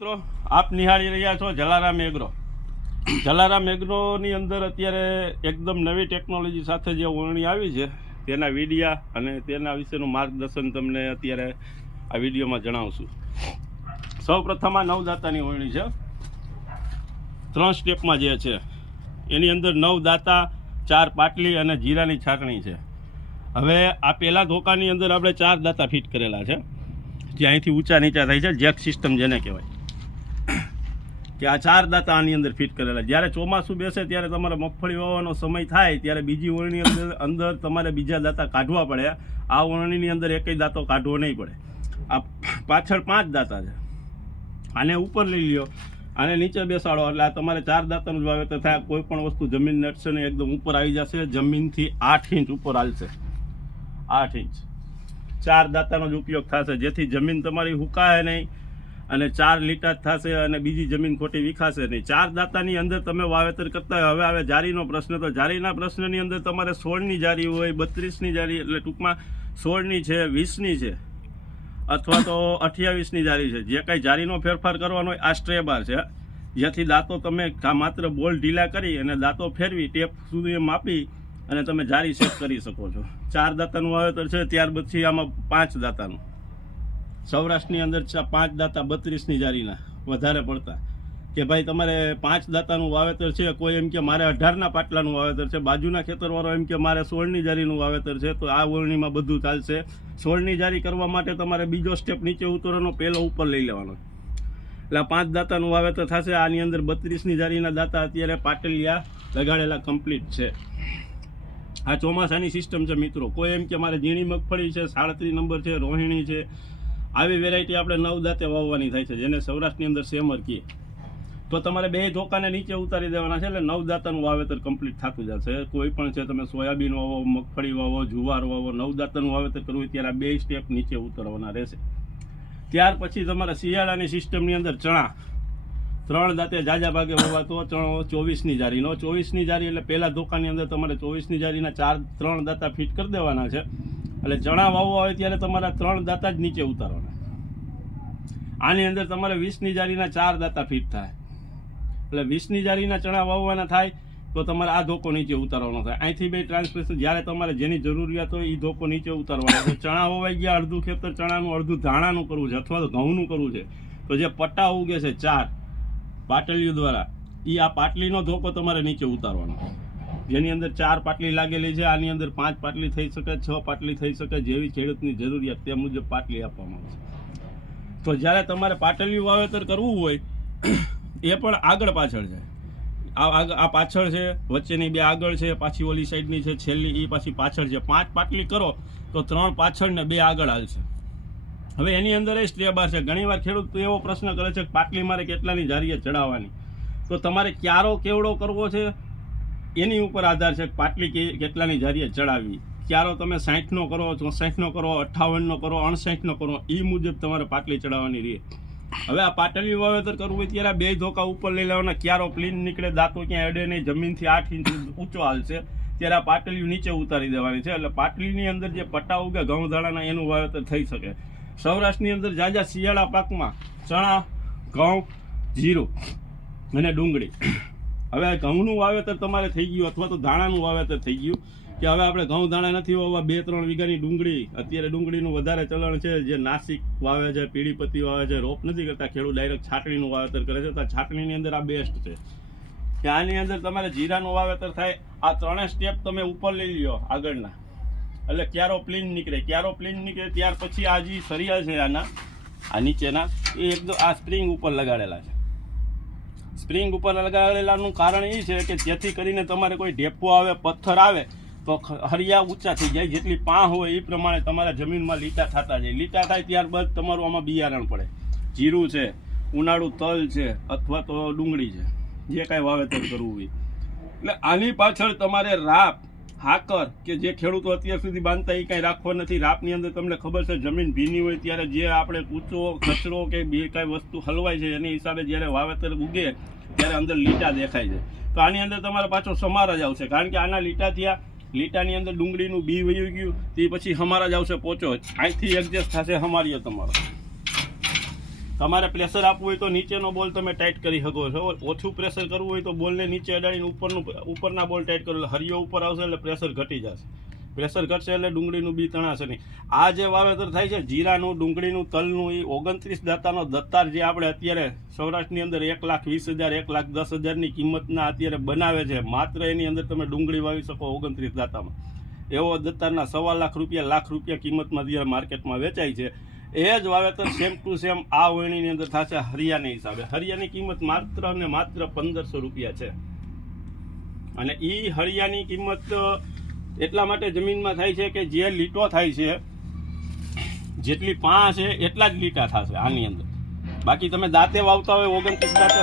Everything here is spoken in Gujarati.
મિત્રો, આપ નિહાળી રહ્યા છો જલારામ એગ્રો. જલારામ એગ્રોની અંદર અત્યારે એકદમ નવી ટેકનોલોજી સાથે જે ઓળણી આવી છે, તેના વિડીયા અને તેના વિશેનું માર્ગદર્શન તમને અત્યારે આ વિડીયોમાં જણાવશું. સૌ પ્રથમ આ નવદાતાની ઓળણી છે. ત્રણ સ્ટેપમાં જે છે, એની અંદર નવ દાતા ચાર પાટલી અને જીરાની છાટણી છે. હવે આ પહેલાં ધોકાની અંદર આપણે ચાર દાતા ફિટ કરેલા છે, જે અહીંથી ઊંચા નીચા થાય છે, જેક સિસ્ટમ જેને કહેવાય. કે આ ચાર દાતા આની અંદર ફિટ કરેલા. જ્યારે ચોમાસું બેસે ત્યારે તમારે મગફળી વાવવાનો સમય થાય, ત્યારે બીજી ઓળણી અંદર અંદર તમારે બીજા દાતા કાઢવા પડે. આ ઓળણીની અંદર એકેય દાંતો કાઢવો નહીં પડે. આ પાછળ પાંચ દાતા છે. આને ઉપર લઈ લ્યો. આને નીચે બેસાડો. એટલે આ તમારે ચાર દાંતાનું જ વાવેતર થાય. કોઈ પણ વસ્તુ જમીન નટશે ને એકદમ ઉપર આવી જશે. જમીનથી આઠ ઇંચ ઉપર હાલશે. આઠ ઇંચ. ચાર દાંતાનો જ ઉપયોગ થશે. જેથી જમીન તમારી હુકાય નહીં. અને ચાર લીટા થશે અને બીજી જમીન ખોટી વિખાશે નહીં. ચાર દાંતાની અંદર તમે વાવેતર કરતા હવે આવે જારીનો પ્રશ્ન. તો જારીના પ્રશ્નની અંદર તમારે સોળની જારી હોય, બત્રીસની જારી એટલે ટૂંકમાં સોળની છે, વીસની છે, અથવા તો અઠ્યાવીસની જારી છે. જે કાંઈ જારીનો ફેરફાર કરવાનો હોય, આ સ્ટ્રે બાર છે. જેથી દાંતો તમે માત્ર બોલ ઢીલા કરી અને દાંતો ફેરવી ટેપ સુધી માપી અને તમે જારી સેટ કરી શકો છો. ચાર દાંતાનું વાવેતર છે, ત્યાર પછી આમાં પાંચ દાંતાનું. સૌરાષ્ટ્રની અંદર પાંચ દાતા બત્રીસની જારીના વધારે પડતા. કે ભાઈ તમારે પાંચ દાતાનું વાવેતર છે, કોઈ એમ કે મારે અઢારના પાટલાનું વાવેતર છે, બાજુના ખેતરવાળો એમ કે મારે સોળની જારીનું વાવેતર છે, તો આ ઓળણીમાં બધું ચાલશે. સોળની જારી કરવા માટે તમારે બીજો સ્ટેપ નીચે ઉતરવાનો પહેલો ઉપર લઈ લેવાનો. એટલે પાંચ દાતાનું વાવેતર થશે. આની અંદર બત્રીસની જારીના દાતા અત્યારે પાટલિયા લગાડેલા કમ્પ્લીટ છે. આ ચોમાસાની સિસ્ટમ છે મિત્રો. કોઈ એમ કે મારે ઝીણી મગફળી છે, સાડત્રીસ નંબર છે, રોહિણી છે આવી વેરાયટી આપણે નવ દાંતે વાવવાની થાય છે, જેને સૌરાષ્ટ્રની અંદર સેમર કહીએ તો તમારે બે ધોકાને નીચે ઉતારી દેવાના છે એટલે નવ દાંતાનું વાવેતર કમ્પ્લીટ થતું જશે. કોઈ પણ છે, તમે સોયાબીન વાવો, મગફળી વાવો, જુવાર વાવો, નવ દાંતાનું વાવેતર કરવું હોય ત્યારે બે સ્ટેપ નીચે ઉતરવાના રહેશે. ત્યાર પછી તમારે શિયાળાની સિસ્ટમની અંદર ચણા. ત્રણ દાંતે જાજા ભાગે વાવાતો, ચણો ચોવીસની જારીનો ચોવીસની જારી એટલે પહેલાં ધોકાની અંદર તમારે ચોવીસની જારીના ચાર, ત્રણ દાંતા ફિટ કરી દેવાના છે. એટલે ચણા વાવવા હોય ત્યારે તમારા ત્રણ દાંતા જ નીચે ઉતારવાના. આની અંદર તમારે વીસની જારીના ચાર દાંતા ફિટ થાય. એટલે વીસની જારીના ચણા વાવવાના થાય, તો તમારે આ ધોકો નીચે ઉતારવાનો થાય. અહીંથી બે ટ્રાન્સપોર્ટેશન જ્યારે તમારે જેની જરૂરિયાત હોય એ ધોકો નીચે ઉતારવાનો. તો ચણા વવાઈ ગયા, અડધું ખેતર ચણાનું, અડધું ધાણાનું કરવું છે, અથવા તો ઘઉંનું કરવું છે. તો જે પટ્ટા ઉગે છે, ચાર પાટલીઓ દ્વારા એ આ પાટલીનો ધોકો તમારે નીચે ઉતારવાનો. જેની અંદર ચાર પાટલી લાગેલી છે, આની અંદર પાંચ પાટલી થઈ શકે, છ પાટલી થઈ શકે, જેવી ખેડૂતની જરૂરિયાત, તે મુજબ પાટલી આપવામાં આવશે તો જ્યારે તમારે પાટલીયું વાવેતર કરવું હોય, એ પણ આગળ પાછળ છે. આ આ પાછળ છે, વચ્ચેની બે આગળ છે, પાછી ઓલી સાઈડની છે, છેલ્લી એ પાછી પાછળ છે. પાંચ પાટલી કરો, તો ત્રણ પાછળ ને બે આગળ હાલશે. હવે એની અંદર એ સ્લેબાર છે. ઘણીવાર ખેડૂત એવો પ્રશ્ન કરે છે કે પાટલી મારે કેટલાની જારીએ ચડાવવાની? તો તમારે ક્યારો કેવડો કરવો છે? એની ઉપર આધાર છે પાટલી કેટલાની જારીએ ચડાવવી. ક્યારો તમે સાહીઠનો કરો, ચોસાઠનો કરો, અઠ્ઠાવનનો કરો અણસાઠનો કરો, એ મુજબ તમારે પાટલી ચડાવવાની રહે. હવે આ પાટલી વાવેતર કરવું હોય ત્યારે બે ધોકા ઉપર લઈ લેવાના. ક્યારો પ્લીન નીકળે, દાંતો ક્યાંય અડે નહીં, જમીનથી આઠ ઇંચ ઊંચો હાલશે, ત્યારે આ પાટલી નીચે ઉતારી દેવાની છે. એટલે પાટલીની અંદર જે પટ્ટા ઉગે ઘઉં દાણાના એનું વાવેતર થઈ શકે. સૌરાષ્ટ્રની અંદર જાજા શિયાળા પાકમાં ચણા, ઘઉં, જીરું અને ડુંગળી. હવે ઘઉંનું વાવેતર તમારે થઈ ગયું, અથવા તો ધાણાનું વાવેતર થઈ ગયું. કે હવે આપણે ઘઉં દાણા નથી વાવવા, બે ત્રણ વીઘાની ડુંગળી. અત્યારે ડુંગળીનું વધારે ચલણ છે, જે નાસિક વાવે છે, પીળીપત્તી વાવે છે, રોપ નથી કરતા, ખેડૂત ડાયરેક્ટ છાટણીનું વાવેતર કરે છે. તો છાટણીની અંદર આ બેસ્ટ છે. કે આની અંદર તમારે જીરાનું વાવેતર થાય, આ ત્રણેય સ્ટેપ તમે ઉપર લઈ લ્યો આગળના. એટલે ક્યારો પ્લીન નીકળે, ક્યારો પ્લીન નીકળે ત્યાર પછી આ જે સરિયા છે આના, આ નીચેના, એ એકદમ આ સ્પ્રિંગ ઉપર લગાડેલા છે. સ્પ્રિંગ ઉપર લગાડેલાનું કારણ એ છે કે જેથી કરીને તમારે કોઈ ઢેપો આવે, પથ્થર આવે તો હરિયા ઊંચા થઈ જાય. જેટલી પાં હોય એ પ્રમાણે તમારા જમીનમાં લીટા થતા જાય. લીટા થાય ત્યારબાદ તમારું આમાં બિયારણ પડે. જીરું છે, ઉનાળું તલ છે, અથવા તો ડુંગળી છે. જે કાંઈ વાવેતર કરવું હોય. એટલે આની પાછળ તમારે રાપ, હાકર કે જે ખેડૂતો અત્યાર સુધી બાંધતા એ કાંઈ રાખવા નથી. રાપની અંદર તમને ખબર છે, જમીન ભીની હોય ત્યારે જે આપણે કૂચો, કચરો કે બે કાંઈ વસ્તુ હલવાય છે, એની હિસાબે જ્યારે વાવેતર ઉગે ત્યારે અંદર લીટા દેખાય છે. તો આની અંદર તમારે પાછો સમાર જ આવશે. કારણ કે આના લીટા થયા લીટાની અંદર ડુંગળીનું બી વયું ગયું, તે પછી હમારા જ આવશે પોચો. અહીંથી એડજસ્ટ થશે હમારીઓ તમારો. તમારે પ્રેશર આપવું હોય તો નીચેનો બોલ તમે ટાઈટ કરી શકો છો. ઓછું પ્રેશર કરવું હોય તો બોલને નીચે અડાડીને ઉપરનું ઉપરના બોલ ટાઈટ કરો. એટલે હરિયો ઉપર આવશે એટલે પ્રેશર ઘટી જશે. પ્રેશર ઘટશે એટલે ડુંગળીનું બી તણાશે નહીં. આ જે વાવેતર થાય છે, જીરાનું, ડુંગળીનું, તલનું, એ ઓગણત્રીસ દાતાનો દત્તાર જે આપણે અત્યારે સૌરાષ્ટ્રની અંદર એક લાખ વીસ હજાર, એક લાખ દસ હજારની કિંમતના અત્યારે બનાવે છે. માત્ર એની અંદર તમે ડુંગળી વાવી શકો ઓગણત્રીસ દાતામાં. એવો દત્તારના સવા લાખ રૂપિયા લાખ રૂપિયા કિંમતમાં અત્યારે માર્કેટમાં વેચાય છે. એ જ વાવેતર સેમ ટુ સેમ આ વહેણીની અંદર થશે હરિયાની હિસાબે. હરિયાની કિંમત માત્ર ને માત્ર પંદરસો રૂપિયા છે. અને એ હળિયાની કિંમત એટલા માટે જમીનમાં થાય છે કે જે લીટો થાય છે, જેટલી પા છે એટલા જ લીટા થશે આની અંદર. બાકી તમે દાંતે વાવતા હોય ઓગણત્રીસ દાંતે